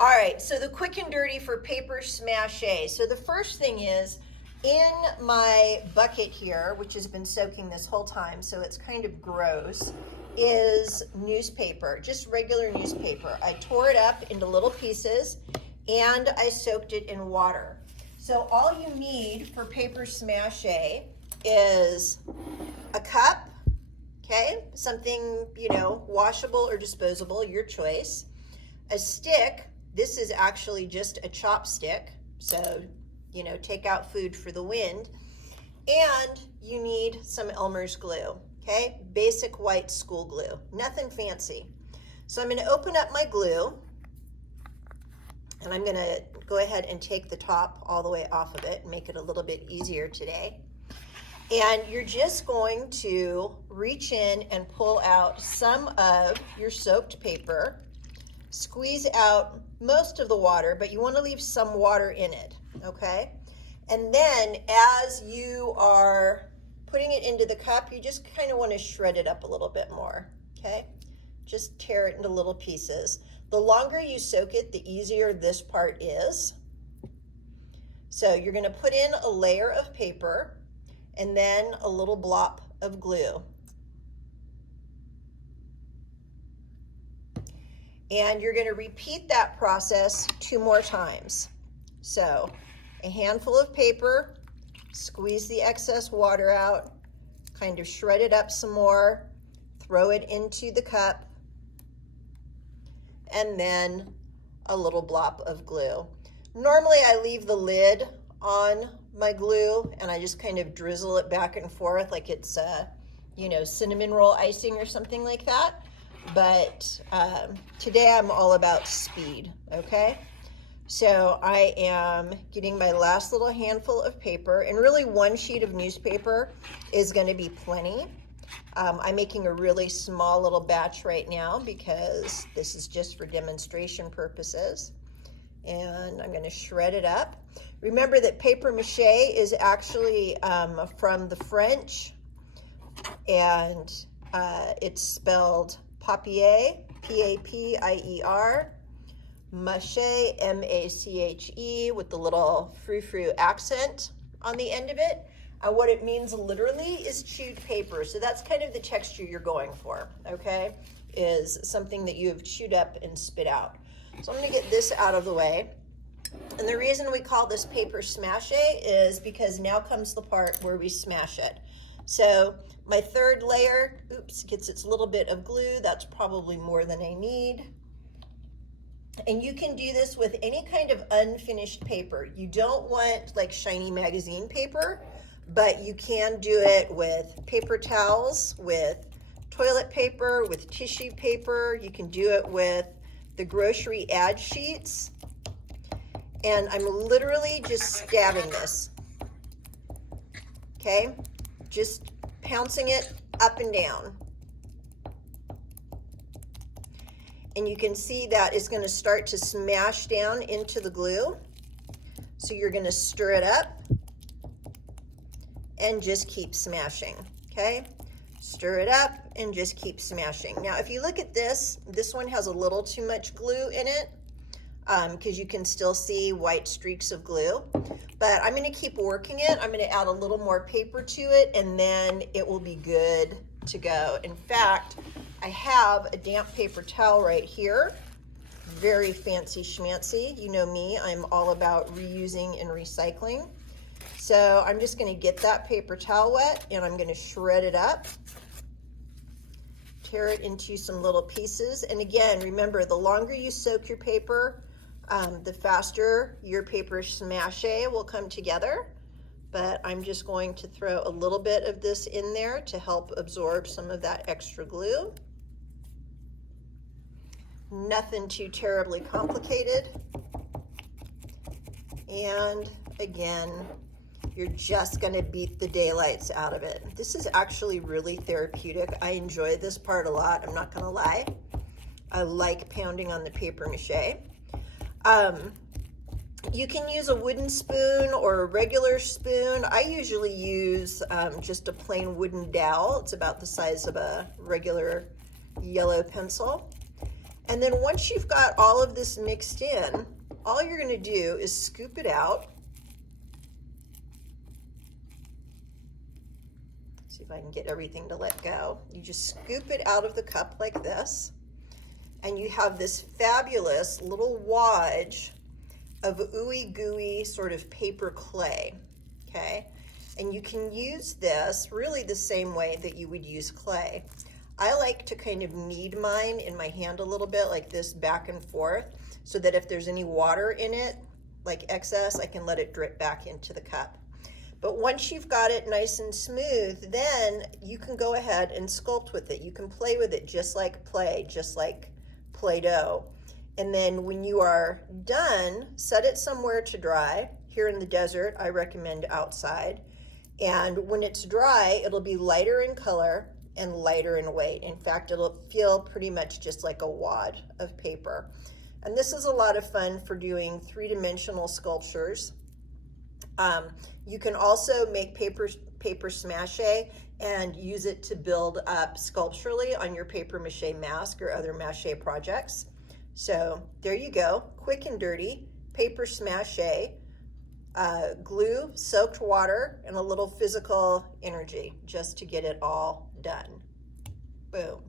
All right, so the quick and dirty for paper smashe. So the first thing is, in my bucket here, which has been soaking this whole time, so it's kind of gross, is newspaper, just regular newspaper. I tore it up into little pieces and I soaked it in water. So all you need for paper smashe is a cup, okay, something, washable or disposable, your choice, a stick. This is actually just a chopstick, so, take out food for the wind. And you need some Elmer's glue, okay? Basic white school glue, nothing fancy. So I'm gonna open up my glue, and I'm gonna go ahead and take the top all the way off of it and make it a little bit easier today. And you're just going to reach in and pull out some of your soaked paper, squeeze out most of the water, but you want to leave some water in it, okay? And then as you are putting it into the cup, you just kind of want to shred it up a little bit more, okay? Just tear it into little pieces. The longer you soak it, the easier this part is. So you're going to put in a layer of paper and then a little blob of glue. And you're going to repeat that process 2 more times. So a handful of paper, squeeze the excess water out, kind of shred it up some more, throw it into the cup, and then a little blob of glue. Normally I leave the lid on my glue and I just kind of drizzle it back and forth like it's cinnamon roll icing or something like that. But today I'm all about speed, okay? So I am getting my last little handful of paper, and really 1 sheet of newspaper is going to be plenty. I'm making a really small little batch right now because this is just for demonstration purposes. And I'm going to shred it up. Remember that paper mache is actually from the French, and it's spelled papier, P-A-P-I-E-R, mashe, M-A-C-H-E, with the little frou-frou accent on the end of it. What it means literally is chewed paper. So that's kind of the texture you're going for, okay? Is something that you have chewed up and spit out. So I'm gonna get this out of the way. And the reason we call this paper smashe is because now comes the part where we smash it. So my third layer, gets its little bit of glue. That's probably more than I need. And you can do this with any kind of unfinished paper. You don't want like shiny magazine paper, but you can do it with paper towels, with toilet paper, with tissue paper. You can do it with the grocery ad sheets. And I'm literally just stabbing this, okay? Just pouncing it up and down. And you can see that it's going to start to smash down into the glue. So you're going to stir it up and just keep smashing, okay? Stir it up and just keep smashing. Now, if you look at this one has a little too much glue in it because you can still see white streaks of glue. But I'm going to keep working it. I'm going to add a little more paper to it, and then it will be good to go. In fact, I have a damp paper towel right here. Very fancy schmancy. You know me, I'm all about reusing and recycling. So I'm just going to get that paper towel wet, and I'm going to shred it up. Tear it into some little pieces. And again, remember, the longer you soak your paper, the faster your paper smashe will come together. But I'm just going to throw a little bit of this in there to help absorb some of that extra glue. Nothing too terribly complicated. And again, you're just going to beat the daylights out of it. This is actually really therapeutic. I enjoy this part a lot, I'm not going to lie. I like pounding on the paper mache. You can use a wooden spoon or a regular spoon. I usually use just a plain wooden dowel. It's about the size of a regular yellow pencil. And then once you've got all of this mixed in, all you're going to do is scoop it out. See if I can get everything to let go. You just scoop it out of the cup like this, and you have this fabulous little wadge of ooey gooey sort of paper clay, okay? And you can use this really the same way that you would use clay. I like to kind of knead mine in my hand a little bit like this, back and forth, so that if there's any water in it, like excess, I can let it drip back into the cup. But once you've got it nice and smooth, then you can go ahead and sculpt with it. You can play with it just like Play-Doh. And then when you are done, set it somewhere to dry. Here in the desert, I recommend outside. And when it's dry, it'll be lighter in color and lighter in weight. In fact, it'll feel pretty much just like a wad of paper. And this is a lot of fun for doing three-dimensional sculptures. You can also make paper smashe and use it to build up sculpturally on your paper mache mask or other mache projects. So there you go, quick and dirty, paper smashe, glue, soaked water, and a little physical energy just to get it all done. Boom.